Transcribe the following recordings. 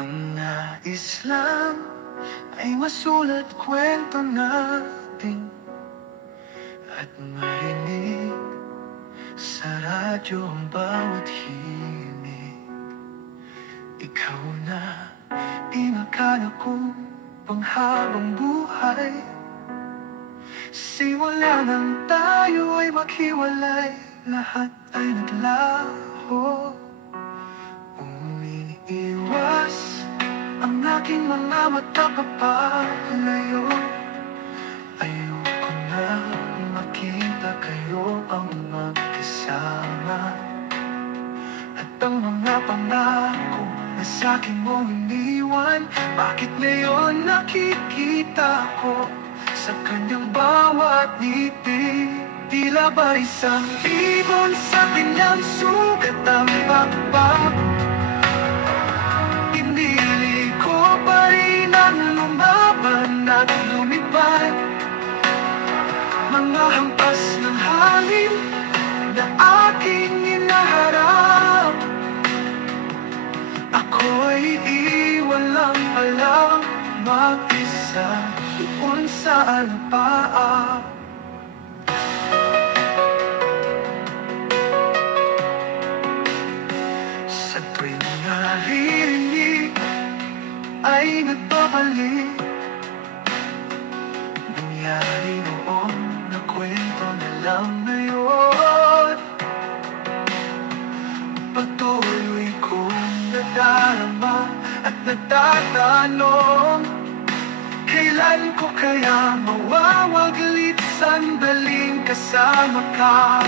Ang nais lang ay masulat kwento natin at marinig sa radyo ang bawat himig. Ikaw na inakala ko panghabang buhay, simula nang tayo ay maghiwalay, lahat ay naglaho. Umiiwas ang aking mga mata papalayo. Ayoko na makita kayo ang magkasama, at ang mga pangako na sa'kin mo iniwan, bakit ngayon nakikita ko sa kanyang bawat ngiti? Tila ba isang ibon sa kanyang sugat ang bakbak? Pinili ko pa rin ang lumaban at lumipad, mga hampas ng hangin na aking hinaharap. Ako'y iwalang alam, mag-isa doon sa alpaa. Sa tuwing naririnig ay nagbabalik nangyari noon na kwento na lang ngayon. Patuloy kong nadarama at nagtatanong, kailan ko kaya mawawaglit sandaling kasama ka?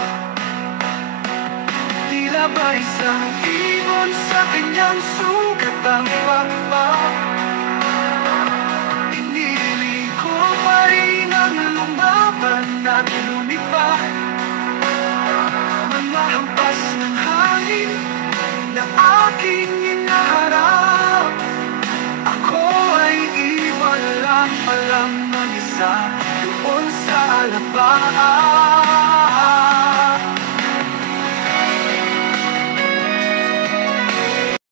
Tila ba isang ibon sa kanyang sugat ang bakbak? Pinili ko pa rin ang lumaban at lumipad, mga hampas ng hangin na aking hinaharap. Ako ay iwalang palang mag-isa doon sa alabaan.